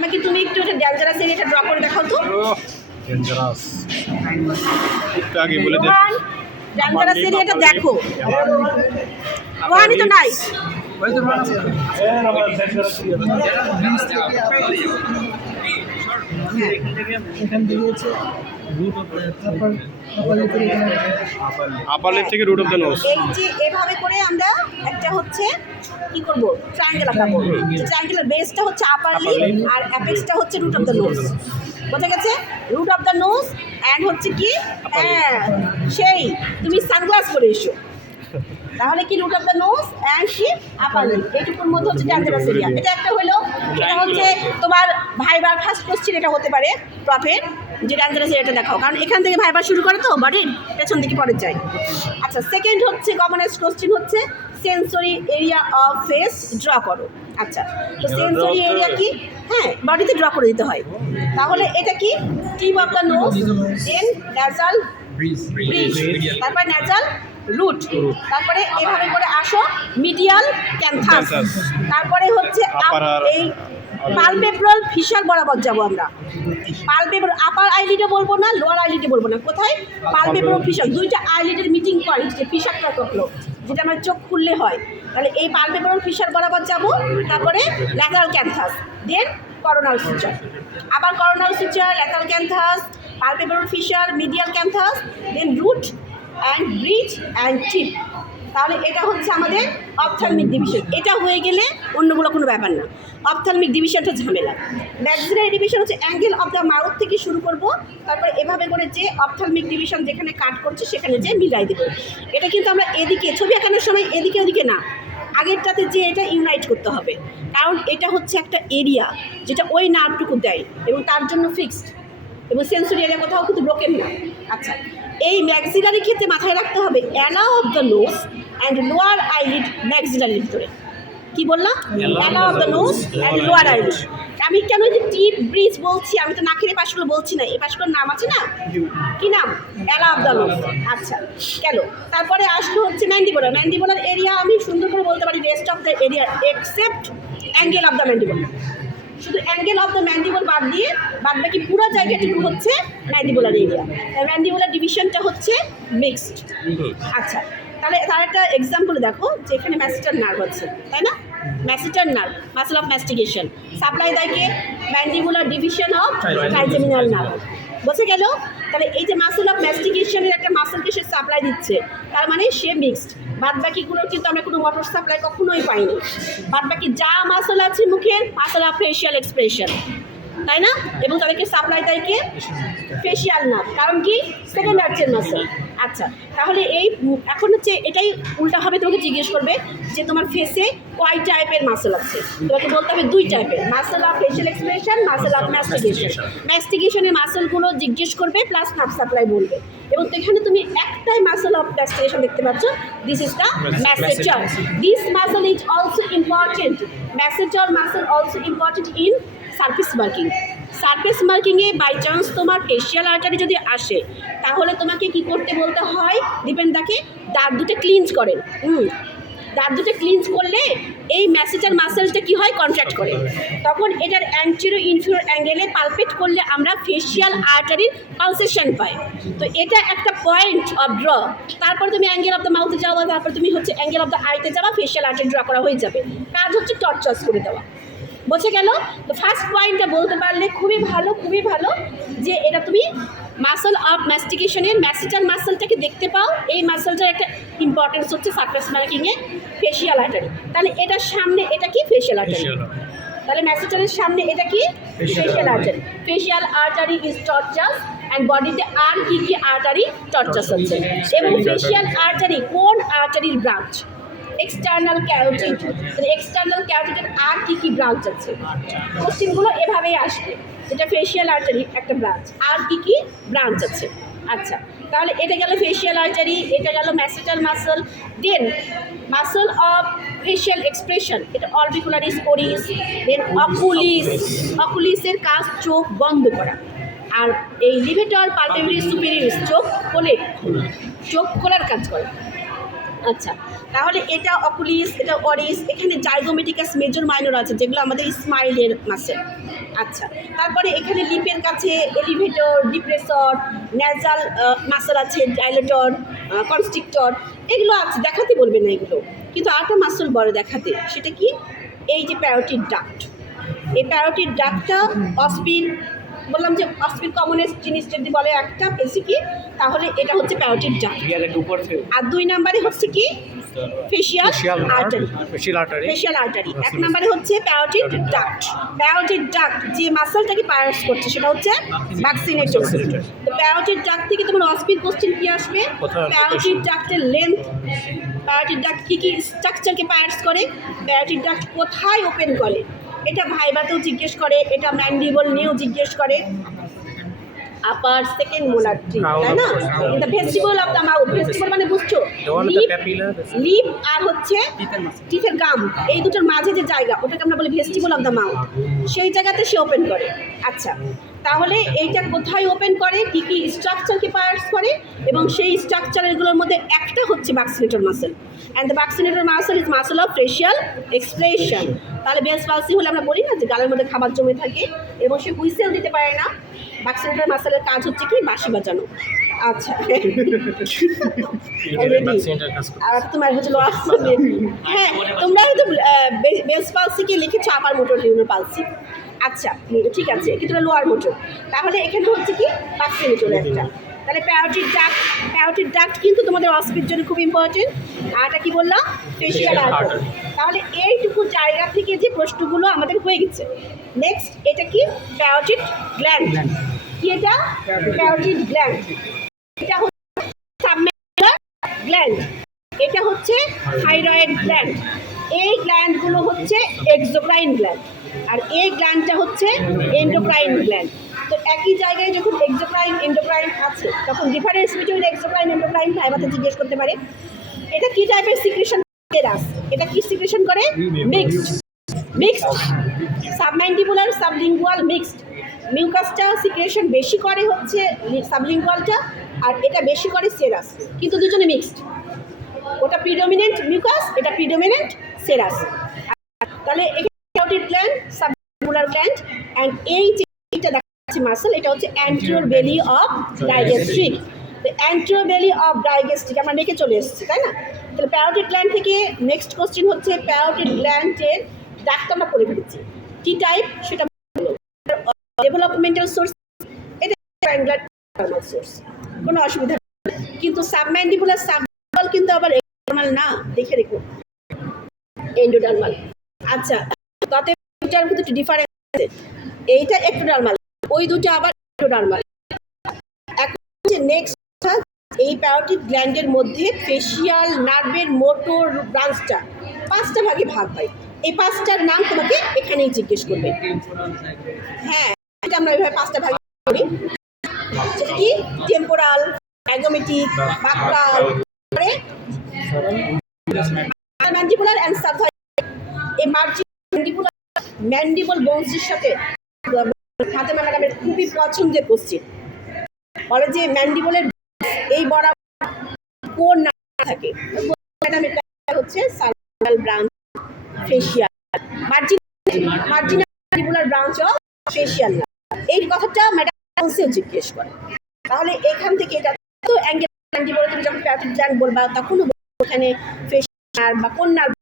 আমাকে তুমি একটু এটা ডেঞ্জারাস এরিয়াটা ড্র করে দেখাও তো। ডেঞ্জারাস একটু আগে বলে দে। ডেঞ্জারাস এরিয়াটা দেখো। ওয়ানই তো নাই। এখান থেকে হচ্ছে রুট অফ আপার লিপ থেকে রুট অফ দ্য নোজ। এই যে এভাবে করে আমরা একটা হচ্ছে কি করব, ট্রায়াঙ্গেল আঁকাবো। ট্রায়াঙ্গেলের বেসটা হচ্ছে আপার লিপ আর অ্যাপেক্সটা হচ্ছে রুট অফ দ্য নোজ। বোঝা গেছে? Root of the nose and হচ্ছে কি, হ্যাঁ সেই তুমি সানগ্লাস পরে এসো, তাহলে কি root of the nose and কি আপার লিপ, এইটুকুর মধ্যে হচ্ছে ডেঞ্জারাস এরিয়া। এটা একটা হলো, এটা হচ্ছে তোমার ভাইবার ফার্স্ট কোশ্চেন এটা হতে পারে প্রফেট, যে ডেঞ্জারাস এরিয়াটা দেখাও, কারণ এখান থেকে ভাইবার শুরু করে তো বডির পেছন দিকে পরে যায়। আচ্ছা, সেকেন্ড হচ্ছে কমনেস্ট কোশ্চেন হচ্ছে sensory area of face draw করো। আচ্ছা, তো সেন্সরি এরিয়া কি, হ্যাঁ বডিতে ড্র করে দিতে হয়। তাহলে এটা কি, tip of the nose, then nasal bridge, তারপর ন্যাসাল রুট, তারপরে এভাবে করে আসো মিডিয়াল ক্যান্থাস, তারপরে হচ্ছে এই পালপেব্রাল ফিশার বরাবর যাবো আমরা। পালপেব্রাল আপার আইলিডে বলবো না, লোয়ার আইলিডে বলবো না, কোথায় পালপেব্রাল ফিশার, দুইটা আইলিডের মিটিং পয়েন্ট, যে ফিশারটা করলো যেটা আমার চোখ খুললে হয়, তাহলে এই পালপেব্রাল ফিশার বরাবর যাব, তারপরে lateral canthus, then coronal feature, আবার coronal feature, lateral canthus, palpebral fissure, medial canthus, then root and bridge and tip. তাহলে এটা হচ্ছে আমাদের অপথ্যালমিক ডিভিশন। এটা হয়ে গেলে অন্যগুলো কোনো ব্যাপার না, অপথ্যালমিক ডিভিশনটা ঝামেলা। ম্যাক্সিলারি ডিভিশন হচ্ছে অ্যাঙ্গেল অফ দ্য মাউথ থেকে শুরু করব, তারপরে এভাবে করে যে অপথ্যালমিক ডিভিশন যেখানে কাট করছে সেখানে যে মিলাই দেবো। এটা কিন্তু আমরা এদিকে ছবি আঁকানোর সময় এদিকে ওদিকে না, আগেরটাতে যে এটা ইউনাইট করতে হবে, কারণ এটা হচ্ছে একটা এরিয়া যেটা ওই নার্ভটুকু দেয় এবং তার জন্য ফিক্সড, এবং সেন্সরি এরিয়া কোথাও কিন্তু ব্রোকেন না। আচ্ছা, এই ম্যাক্সিলারি ক্ষেত্রে মাথায় রাখতে হবে ala of the nose and lower eyelid ম্যাক্সিলারির ভিতরে। কি বললাম? Ala of the nose and lower eyelid. আমি কেন যে টিপ ব্রিজ বলছি, আমি তো নাকের পাশগুলো বলছি না, এই পাশগুলোর নাম আছে না, কি নাম? অ্যালা অফ দ্য নোজ। আচ্ছা, কেন? তারপরে আসলো হচ্ছে ম্যান্ডিবুলার। ম্যান্ডিবুলার এরিয়া আমি সুন্দর করে বলতে পারি rest of the area except angle of the mandible. শুধু অ্যাঙ্গেল অফ দ্য ম্যান্ডিবল বাদ দিয়ে বাদ বাকি পুরো জায়গাটুকু হচ্ছে ম্যান্ডিবুলার এরিয়া। ম্যান্ডিবুলার ডিভিশনটা হচ্ছে মিক্সড। আচ্ছা, তাহলে তার একটা এক্সাম্পল দেখো, যে এখানে ম্যাসেটার নার্ভ আছে, তাই না? Masseter nerve, muscle of mastication, supply দেয় কে? Mandibular division of trigeminal nerve. বোঝা গেল? তাহলে এই যে মাসল অফ ম্যাস্টিকেশনের একটা মাসলকে সে সাপ্লাই দিচ্ছে, তার মানে সে মিক্সড। বাদ বাকিগুলোর কিন্তু আমরা কোনো মোটর সাপ্লাই কখনোই পাইনি। বাদ বাকি যা মাসল আছে মুখের, মাসল অফ ফেশিয়াল এক্সপ্রেশন, তাই না? এবং তাদেরকে সাপ্লাই দেয় কে? Facial nerve. কারণ কি? সেকেন্ড আর্চের মাসল। আচ্ছা, তাহলে এই এখন হচ্ছে এটাই উল্টাভাবে তোমাকে জিজ্ঞেস করবে যে তোমার ফেসে কয় টাইপের মাসল আছে, তোমাকে বলতে হবে দুই টাইপের, muscle of facial expression, muscle of mastication. ম্যাস্টিকেশনের মাসলগুলো জিজ্ঞেস করবে প্লাস নার্ভ সাপ্লাই বলবে, এবং এখানে তুমি একটাই মাসল অফ ম্যাস্টিকেশন দেখতে পাচ্ছ, this is the masseter. This muscle is also important, masseter muscle also important in surface marking. Surface মার্কিংয়ে বাই চান্স তোমার ফেশিয়াল আর্টারি যদি আসে, তাহলে তোমাকে কি করতে বলতে হয়, ডিপেন্ড থাকে দাঁত দুটো ক্লিনজ করেন। দাঁত দুটো ক্লিনজ করলে এই ম্যাসেটার মাসেলটা কি হয়, কন্ট্রাক্ট করে, তখন এটার অ্যান্টেরো ইনফিরিয়র অ্যাঙ্গেলে পালপেট করলে আমরা ফেশিয়াল আর্টারির পালসেশন পাই। তো এটা একটা পয়েন্ট অফ ড্র। তারপর তুমি অ্যাঙ্গেল অফ দ্য মাউথে যাওয়া, তারপর তুমি হচ্ছে অ্যাঙ্গেল অফ দ্য আইতে যাওয়া, ফেশিয়াল আর্টারি ড্র করা হয়ে যাবে। কাজ হচ্ছে টর্চার্স করে দেওয়া। বোঝা গেল? তো ফার্স্ট পয়েন্টটা বলতে পারলে খুবই ভালো, খুবই ভালো, যে এটা তুমি মাসল অফ ম্যাস্টিকেশনের ম্যাসেটার মাসলটাকে দেখতে পাও। এই মাসলটার একটা ইম্পর্টেন্স হচ্ছে সারফেস মার্কিংয়ে ফেশিয়াল আর্টারি। তাহলে এটার সামনে এটা কি? Facial artery. তাহলে ম্যাসেটারের সামনে এটা কি? Facial artery. Facial artery is tortuous and বডিতে আর কি কি আর্টারি টর্চাস আছে, এবং ফেশিয়াল আর্টারি কোন আর্টারির ব্রাঞ্চ? External carotid. তাহলে এক্সটার্নাল ক্যারোটিডের আর কি কি ব্রাঞ্চ আছে? কোশ্চেনগুলো এভাবেই আসবে, যেটা ফেশিয়াল আর্টারি একটা ব্রাঞ্চ, আর কি কি ব্রাঞ্চ আছে। আচ্ছা, তাহলে এটা গেল ফেশিয়াল আর্টারি, এটা গেল masseter muscle. Then muscle of facial expression, এটা অরবিকুলারিস ওরিস। দেন অকুলিস, অকুলিসের কাজ চোখ বন্ধ করা। আর এই লিভেটর পালপেব্রিস সুপিরিয়রিস চোখ খোলে, চোখ খোলার কাজ করে। আচ্ছা, তাহলে এটা অকুলিস, এটা অরিস, এখানে জাইগোমেটিকাস মেজর মাইনর আছে যেগুলো আমাদের স্মাইলের মাসেল। আচ্ছা, তারপরে এখানে লিপের কাছে এলিভেটর, ডিপ্রেসর, ন্যাজাল মাসেল আছে, ডাইলেটর, কনস্ট্রিক্টর, এগুলো আছে, দেখাতে বলবে না এগুলো, কিন্তু আরেকটা মাসেল বড় দেখাতে, সেটা কি? এই যে প্যারোটিড ডাক্ট। এই প্যারোটিড ডাক্টটা অস্পিন, বললাম যে অস্পিন কমনেস্ট জিনিস যদি বলে একটা বেশি কি, তাহলে এটা হচ্ছে প্যারোটিড ডাক্ট। আর 2 নম্বরে হচ্ছে কি? Facial artery. Facial artery. 1 নম্বরে হচ্ছে প্যারোটিড ডাক্ট। প্যারোটিড ডাক্ট যে মাসলটাকে পায়ার্স করছে সেটা হচ্ছে ভ্যাকসিনেটর। তো প্যারোটিড ডাক্ট থেকে তোমার অস্পিন কোশ্চেন কি আসবে? প্যারোটিড ডাক্টের লেন্থ, প্যারোটিড ডাক্ট কী কী স্ট্রাকচারকে পায়ার্স করে, প্যারোটিড ডাক্ট কোথায় ওপেন করে, এটা ভাইবাতেও জিজ্ঞেস করে, এটা ম্যান্ডিবল নিয়েও জিজ্ঞেস করে। আপার সেকেন্ড মোলার ট্রি, তাই না? The vestibule of the mouth. Vestibule মানে বুঝছো? লিপ আর হচ্ছে টিথের গাম, এই দুটোর মাঝে যে জায়গা, ওটাকে আমরা বলি ভেস্টিবল অফ দ্য মাউথ। সেই জায়গাতে সে ওপেন করে। আচ্ছা, তাহলে এইটা কোথায় ওপেন করে, কী কী স্ট্রাকচারকে পায়ার্স করে, এবং সেই স্ট্রাকচারগুলোর মধ্যে একটা হচ্ছে vaccinator muscle. And the vaccinator muscle is muscle of facial expression. তাহলে বেস পালসি হলে আমরা বলি না যে গালের মধ্যে খাবার জমে থাকে এবং সে হুইসেল দিতে পারে না, ভ্যাকসিনেটর মাসেলের কাজ হচ্ছে কি? বাঁশি বাজানো। আচ্ছা, আর তোমার হচ্ছে লোয়ার, হ্যাঁ তোমরা হয়তো বেস পালসিকে লিখেছো আপার মোটর নিউরাল পালসি। আচ্ছা ঠিক আছে, কিন্তু লোয়ার মোটর। তাহলে এখানে হচ্ছে কি? ভ্যাকসিনেটর একটা। তাহলে প্যারোটিড ডাক্ট, প্যারোটিড ডাক্ট কিন্তু তোমাদের অস্পির জন্য খুব ইম্পর্টেন্ট। আর এটা কি বললাম? Facial artery. তাহলে এইটুকু জায়গা থেকে যে প্রশ্নগুলো আমাদের হয়ে গেছে। নেক্সট, এটা কি? Parotid gland. কি এটা? Parotid gland. এটা হচ্ছে সাবম্যান্ডিবুলার গ্ল্যান্ড, এটা হচ্ছে থাইরয়েড গ্ল্যান্ড। এই গ্ল্যান্ডগুলো হচ্ছে এক্সোক্রাইন গ্ল্যান্ড, আর এই গ্ল্যান্ডটা হচ্ছে এন্ডোক্রাইন গ্ল্যান্ড। তো একই জায়গায় যখন এক্সোক্রাইন এন্ডোক্রাইন আছে, তখন ডিফারেন্স বিটুইন এক্সোক্রাইন এন্ডোক্রাইন ভাইবাতে জিজ্ঞেস করতে পারে। এটা কি টাইপের সিক্রেশন? এটা কি সিক্রেশন করে? Mixed. Mixed submandibular sublingual mixed. মিউকাসটা সিক্রেশন বেশি করে হচ্ছে সাবলিঙ্গুয়ালটা, আর এটা বেশি করে সেরাস, কিন্তু দুজনে মিক্সড। ওটা প্রিডোমিনেন্ট মিউকাস, এটা প্রিডোমিনেন্ট সেরাস। তাহলে parotid gland, sublingual gland, and এই যে এটা দেখাচ্ছি মাসল, এটা হচ্ছে anterior belly of digastric. Anterior belly of digastric আমরা রেখে চলে এসেছি, তাই না? তাহলে প্যারোটিড গ্ল্যান্ড থেকে নেক্সট কোশ্চেন হচ্ছে প্যারোটিড গ্ল্যান্ডের ডাক্ট আমরা পড়ে ফেলেছি। কি টাইপ সেটা ডেভেলপমেন্টাল সোর্স, এটা ট্রায়াঙ্গুলার সোর্স, কোনো অসুবিধা নেই। কিন্তু সাবম্যান্ডিবুলার সাবডার্মাল কিন্তু আবার এন্ডোডার্মাল না, দেখে রেখো, এন্ডোডার্মাল। আচ্ছা, তাতে দুটার মধ্যে একটু ডিফারেন্স আছে, এইটা একটোডার্মাল, ওই দুটো আবার এন্ডোডার্মাল। এখন হচ্ছে নেক্সট, এই প্যারোটিড গ্ল্যান্ডের মধ্যে ফেশিয়াল নার্ভের মোটর ব্রাঞ্চটা 5টা ভাগে ভাগ হয়। এই 5টার নাম তোমাকে এখানেই জিজ্ঞেস করবে। হ্যাঁ, এটা আমরা এইভাবে 5টা ভাগ করি। সেটা কি? Temporal, zygomatic, buccal, mandibular and subthyroid. এই ম্যান্ডিবল বোনসের সাথে ফাতেমা ম্যাডামের খুবই পছন্দের কোশ্চেন। বলে যে ম্যান্ডিবলের এই বরাবর কোন নাম থাকে? ম্যাডাম এটা হচ্ছে cervical branch facial, marginal mandibular branch of facial. এই কথাটা ম্যাডাম জিজ্ঞেস করে। তাহলে এখান থেকে এটা তো অ্যাঙ্গেল ম্যান্ডিবল, তুমি যখন প্যারোটিড গ্ল্যান্ড বলবা তখন ওখানে ফেশিয়াল বা কোন নার্ভ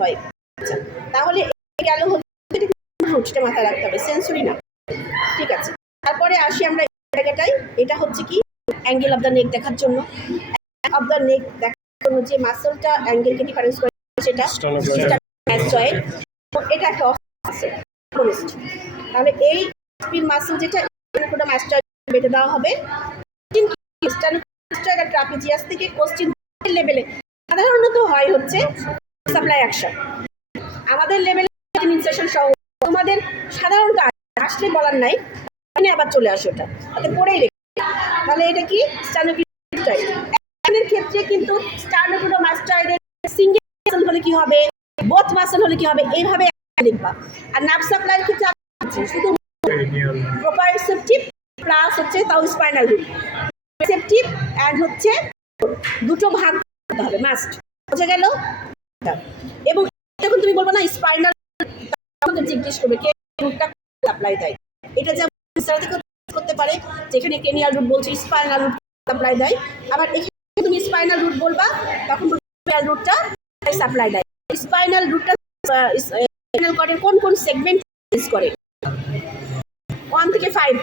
হয়। আচ্ছা, তাহলে গেল হচ্ছে রুটটা মাথায় রাখতে হবে, সেন্সরি না। ঠিক আছে, তারপরে আসি আমরা এই জায়গাটায়। এটা হচ্ছে কি? অ্যাঙ্গেল অফ দ্য নেক দেখার জন্য। অফ দ্য নেক দেখার জন্য যে মাসলটা অ্যাঙ্গেলকে ডিফারেন্স করে সেটা স্ট্যানোক্লেস্টয়েড, এটা একটা মাসল। তাহলে এই স্পিন মাসল যেটা স্ট্যানোক্লেস্টয়েড বেঁধে দেওয়া হবে। স্ট্যানোক্লেস্টয়েড আর ট্রাপিজিয়াস থেকে কোশ্চেন লেভেলে সাধারণত হয় হচ্ছে সাপ্লাই অ্যাকশন। আমাদের লেভেলে ইনসারশন সহ তোমাদের সাধারণত আসলে বলার নাই, মানে আবার চলে আসে, ওটা তাতে পড়েই রেখে। তাহলে এটা কি? স্ট্যানোক্লেস্টয়েড। এর ক্ষেত্রে কিন্তু স্ট্যানোক্লেস্টয়েডের সিঙ্গেল মাসল হলে কি হবে, বোথ মাসল হলে কি হবে, এইভাবে লিখবা। আর নার্ভ সাপ্লাইয়ের ক্ষেত্রে শুধু প্রোপ্রায়োসেপটিভ প্লাস হচ্ছে তাও স্পাইনাল রুট, সেপটিভ অ্যান্ড হচ্ছে দুটো ভাগ করতে হবে মাস্ট। বোঝা গেল? এবং যখন তুমি বলবো না স্পাইনাল, আমাদের জিজ্ঞেস করবে কে রুটটা সাপ্লাই দেয়। এটা যেমন করতে পারে যেখানে কেনিয়াল রুট বলছে স্পাইনাল রুট সাপ্লাই দেয়, আবার এখানে তুমি স্পাইনাল রুট বলবা তখন কেনিয়াল রুটটা সাপ্লাই দেয়। স্পাইনাল রুটটা স্পাইনাল কর্ডের কোন কোন সেগমেন্ট ইউজ করে 1 থেকে 5।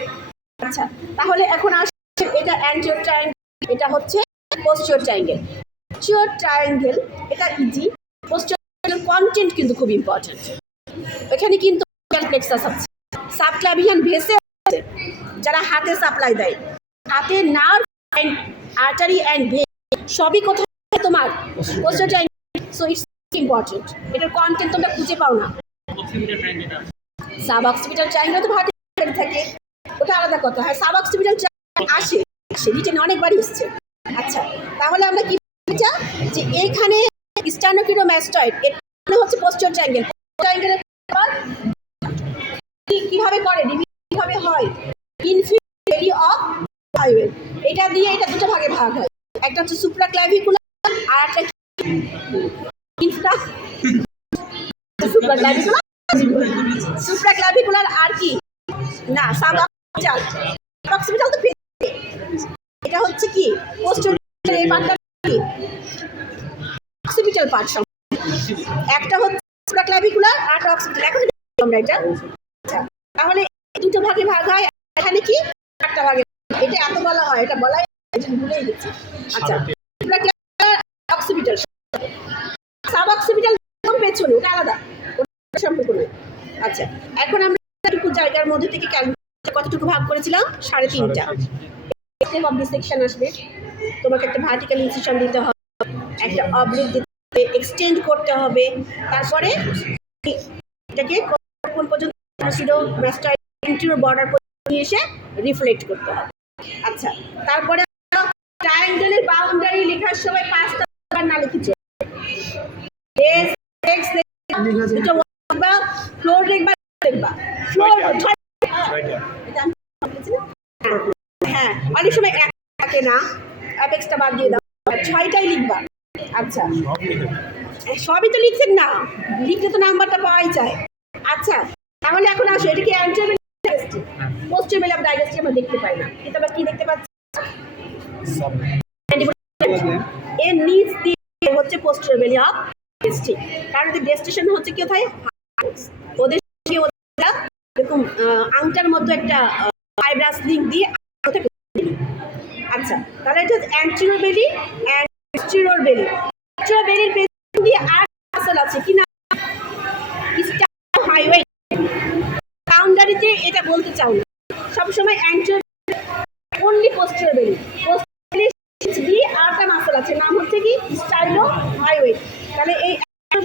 আচ্ছা, তাহলে এখন আসছে এটা অ্যান্টিরিয়র ট্রায়াঙ্গেল, এটা হচ্ছে পোস্টেরিয়র ট্রায়াঙ্গেল। পোস্টেরিয়র ট্রায়াঙ্গেল এটা ইজি, পোস্টেরিয়র কন্টেন্ট কিন্তু খুব ইম্পর্টেন্ট। এখানে কিন্তু প্লেক্সাস আছে, সাবক্লাভিয়ান ভেসেল আছে যারা হাতে সাপ্লাই দেয়, হাতে nerve and artery and vein সবই কোথায় তোমার posterior triangle. So it's important, এটার কন্টেন্ট তোমরা খুঁজে পাও না। সাব অক্সিপিটাল ট্রায়াঙ্গেল তো হাতে থাকে, ওটা আলাদা কথা। হ্যাঁ, সাব অক্সিপিটাল ট্রায়াঙ্গেল আসে, রিটেনে অনেকবারই এসছে। আচ্ছা, তাহলে আমরা কি বলছি যে এইখানে স্টার্নোক্লিডোমাস্টয়েড এটা হচ্ছে পোস্টেরিয়র ট্রায়াঙ্গেল। ট্রায়াঙ্গেলের কিভাবে করে কিভাবে হয় ইনফিনিটি অফ হাইওয়ে, এটা দিয়ে এটা দুটো ভাগে ভাগ হয়, একটা হচ্ছে সুপ্রাক্লাভিকুলার আর একটা ইনফ্রা সুপ্রাক্লাভিকুলার। সুপ্রাক্লাভিকুলার আর কি না সাব অক্সিপিটাল, অক্সিপিটাল তো এটা হচ্ছে কি পোস্টেরিয়র এই পার্টটা কি অক্সিপিটাল পার্ট, একটা হচ্ছে সুপ্রাক্লাভিকুলার আর অক্সিপিটাল। এখন আমরা এটা আচ্ছা, তাহলে দুটো ভাগে ভাগ হয়, এখানে কি একটা ভাগে, এটা এত বলা হয়, এটা বলাই ভুলেই গেছি। আচ্ছা, অক্সিপিটাল সাব অক্সিপিটাল পেছনে, ওটা আলাদা, ওটা সম্পর্ক নেই। আচ্ছা, এখন আমরা এতটুকু জায়গার মধ্যে থেকে কতটুকু ভাগ করেছিলাম 3.5টা। ডিসেকশন আসবে, তোমাকে একটা ভার্টিক্যাল ইনসিশন দিতে হবে, একটা অবলিক দিতে হবে, এক্সটেন্ড করতে হবে, তারপরে এটাকে কোন পর্যন্ত সিডোমাস্টয়েড ইন্টেরিয়র বর্ডার পর্যন্ত নিয়ে এসে রিফ্লেক্ট করতে হবে। আচ্ছা, তারপরে ট্রায়াঙ্গেলের বাউন্ডারি লেখার সময় 5টা না লিখেছে, বেস এক্স দুটো লিখবা, ফ্লোর লিখবা, ফ্লোর হ্যাঁ, অনেক সময় এক থাকে না, অ্যাপেক্সটা বাদ দিয়ে দাও, 6টাই লিখবা। আচ্ছা, সবই তো লিখছেন না, লিখলে তো নাম্বারটা পাওয়াই যায়। আচ্ছা, তাহলে এখন আসো, এটা কি অ্যান্টেরিয়র পোস্টেরিয়র ডায়াগোনাল আমরা দেখতে পাই না, কিন্তু আমরা কি দেখতে পাচ্ছি এর নিচ দিয়ে হচ্ছে পোস্টেরিয়র বেলি অফ ডিস্টিক, কারণ ডেস্টিনেশন হচ্ছে কি কোথায় ওদের এরকম আংটার মতো একটা ফাইব্রাস লিঙ্ক দিয়ে। আচ্ছা, তাহলে এটা হচ্ছে অ্যান্টেরিয়র বেলি এন্ড পোস্টেরিয়র বেলি। পোস্টেরিয়র বেলির পেছন দিয়ে আর মাসল আছে কি না স্টার্নো হাইওয়ে, বাউন্ডারিতে এটা বলতে চাও না, সবসময় অ্যান্টেরিয়র অনলি পোস্টেরিয়র বেলি, পোস্টেরিয়র দিয়ে আরেকটা মাসল আছে, নাম হচ্ছে কি স্টার্নো হাইওয়ে। তাহলে এই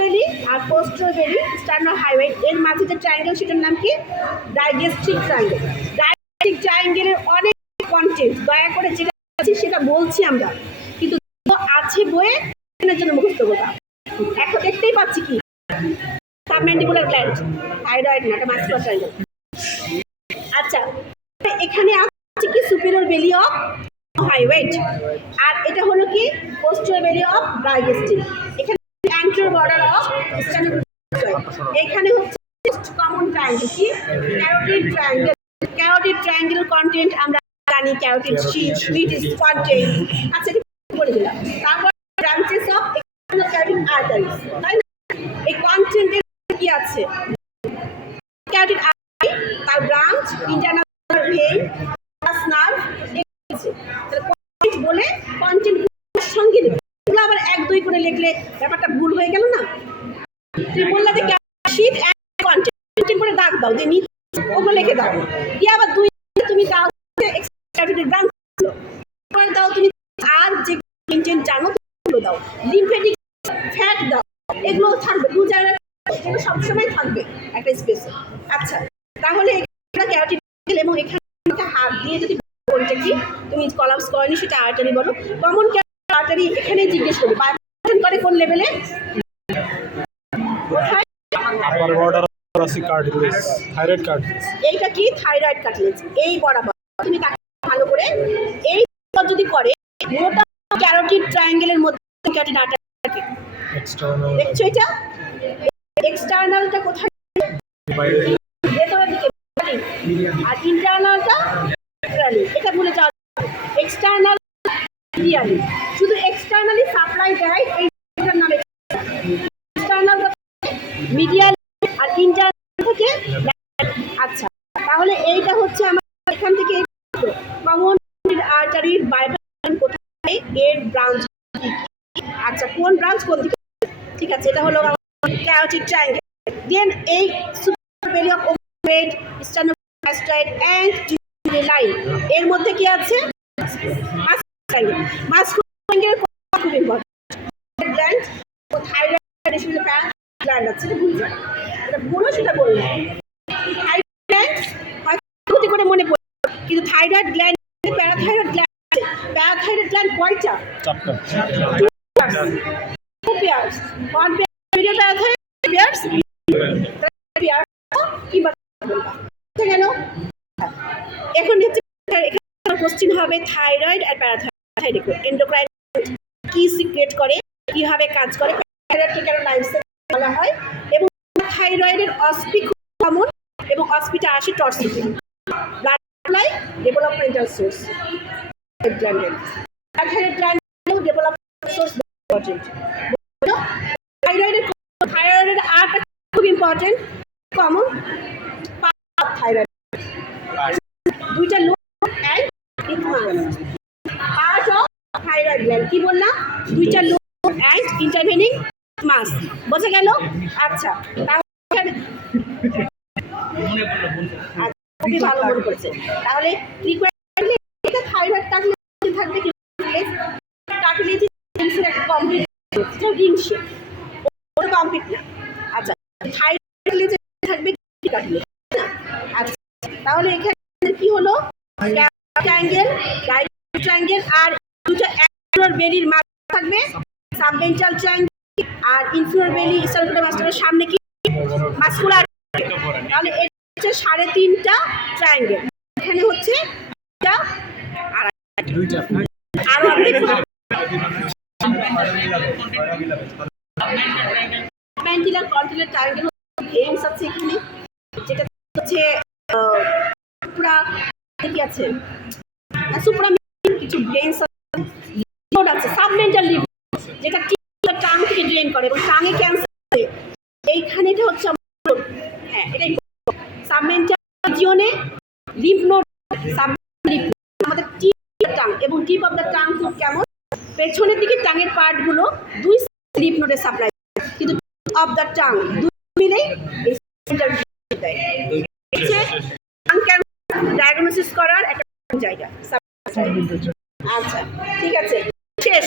বেলি আর পোস্টেরিয়র বেলি স্টার্নো হাইওয়ে এর মাঝে যে ট্রায়াঙ্গেল সেটার নাম কি ডাইগেস্ট্রিক ট্রায়াঙ্গেল। ডাইগেস্ট্রিক ট্রায়াঙ্গেলের অনেক কন্টেন্ট দয়া করে যেটা আছে সেটা বলছি আমরা, কিন্তু আছে বইয়ে জন্য মুখস্থ করবা। এখন দেখতেই পাচ্ছি কি সাবম্যান্ডিবুলার গ্ল্যান্ড, থাইরয়েড না, এটা মাস্কুলার ট্রায়াঙ্গেল। আচ্ছা, এখানে আছে কি সুপিরিয়র বেলি অফ হাইওয়েট, আর এটা হলো কি পোস্টেরিয়র বেলি অফ ডাইগেস্ট্রিক। এখানে অ্যান্টেরিয়র বর্ডার অফ স্টার্নোক্লিডোমাস্টয়েড, এখানে হচ্ছে কমন ট্রায়াঙ্গেল কি carotid triangle. Carotid triangle content আমরা জানি, carotid sheet, sheet is content. আচ্ছা, বলে দিলাম। তারপর ব্রাঞ্চেস অফ ক্যারোটিড আর্টারিজ, তাই না? এই কন্টেন্টের কি আছে ক্যারোটিড আর্টারি, তার ব্রাঞ্চ, ইন্টারনাল ভেইন, নার্ভ, বলে কন্টেন্ট সঙ্গে দেবে। এগুলো আবার 1-2 করে লিখলে ব্যাপারটা ভুল হয়ে গেল না। তুমি বললে যে শীট এন্ড কন্টেন্ট করে দাগ দাও, যে নিচে ওগুলো লিখে দাও, দিয়ে আবার 2 তুমি দাও এক্সট্রাক্টিভ ব্রাঞ্চ দাও, তুমি আর যে কন্টেন্ট জানো সেগুলো দাও, লিম্ফেটিক ফ্যাট দাও, এগুলো থাকবে 2 জায়গায়, এগুলো সবসময় থাকবে একটা স্পেসে। আচ্ছা, তাহলে এটা ক্যারোটিড এবং এখানে হাত দিয়ে যদি কোনটা কি তুমি কলাপস করনি সেটা আর্টারি বলো। কমন আর্টারি এখানেই জিজ্ঞেস করবে পারফেকশন করে কোন লেভেলে, কোথায় upper border thoracic cartilage, thyroid cartilage, এইটা কি থাইরয়েড কার্টিলেজ, এই বরাবর তুমি তাকে ভালো করে এই যদি করে মোটা ক্যারোটিড ট্রায়াঙ্গেলের মধ্যে ক্যারোটিড আর্টারি External. দেখছো এটা এক্সটার্নালটা কোথায় ভেতরের দিকে আর ইন্টারনালটা এটা ভুলে যাওয়া এক্সটার্নাল মিডিয়ালি শুধু এক্সটার্নালি সাপ্লাই দেয় এইটার নামে এক্সটার্নাল মিডিয়াল আর ইন্টারনাল থেকে আচ্ছা তাহলে এইটা হচ্ছে আমার এখান থেকে কমন আর্টারির বাইপাস কোথায় এর ব্রাঞ্চ আচ্ছা কোন ব্রাঞ্চ কোন দিকে ঠিক আছে এটা হলো ক্যারোটিড ট্রায়াঙ্গেল দেন এই super belly of overhead sternomastoid and line এর মধ্যে কি আছে মাস্কুলার খুব ইম্পর্টেন্ট গ্ল্যান্ড ও থাইরয়েড এর গ্ল্যান্ড আছে এটা ভুল যায় এটা বলো সেটা বললাম থাইরয়েড হয়তো করে মনে পড়ে কিন্তু thyroid gland parathyroid gland parathyroid gland কয়টা Chapter. two pairs one pair video parathyroid pairs pair কি বলবা কেন এখন হচ্ছে এখানে কোশ্চেন হবে থাইরয়েড আর প্যারাথাইরয়েড এন্ডোক্রাইন কি সিক্রেট করে কিভাবে কাজ করে থাইরয়েডকে কেন লাইফস্টাইল বলা হয় এবং থাইরয়েডের অস্পি খুব কমন এবং অস্পিটা আসে tortuosity blood supply developmental source গ্ল্যান্ডের thyroid gland developmental source important থাইরয়েডের আরটা খুব ইম্পর্টেন্ট কমন থাইরয়েড দুইটা লোক and influence part of thyroid gland কি বললাম দুইটা লোক এন্ড ইন্টারভেনিং মাস বোঝা গেল আচ্ছা তাহলে খুবই ভালো মনে করছে তাহলে রিকোয়ারমেন্টলি এটা থাইরয়েড থাকলে থাকবে কি কার্টিলেজ একটা কমপ্লিট রিং শেপ ওটা কমপ্লিট না আচ্ছা থাইরয়েড থাকবে কি কার্টিলেজ আচ্ছা তাহলে এখানে কি হলো ট্রায়াঙ্গেল ট্রায়াঙ্গেল আর দুটো অ্যাক্টর বেলির মাঝ থাকবে সাবমেন্টাল ট্রায়াঙ্গেল আর ইনফিউর বেলি স্টার্নোমাস্টারের সামনে কি মাস্কুলার তাহলে এটা হচ্ছে 3.5টা ট্রায়াঙ্গেল এখানে হচ্ছে এটা আর দুইটা আর সাবমেন্টাল কন্টিনেন্টাল ট্রায়াঙ্গেল ভেন্স আছে এখানে যেটা হচ্ছে পুরা কি আছে সুপ্রা কিছু ভেন্স আছে সাবমেন্টাল লিভ যেটা টাং থেকে ড্রেন করে এবং টাঙে ক্যান্সার এইখানে এটা হচ্ছে হ্যাঁ এটাই সাবমেন্টাল রিজিওনে লিম্ফ নোড আমাদের টিপ টাং এবং টিপ অফ দ্য টাং খুব কেমন পেছনের দিকে টাঙের পার্টগুলো দুই লিম্ফ নোডে সাপ্লাই কিন্তু অফ দ্য টাং দুই মিলেই ডায়াগনোসিস করার একটা জায়গা আচ্ছা ঠিক আছে শেষ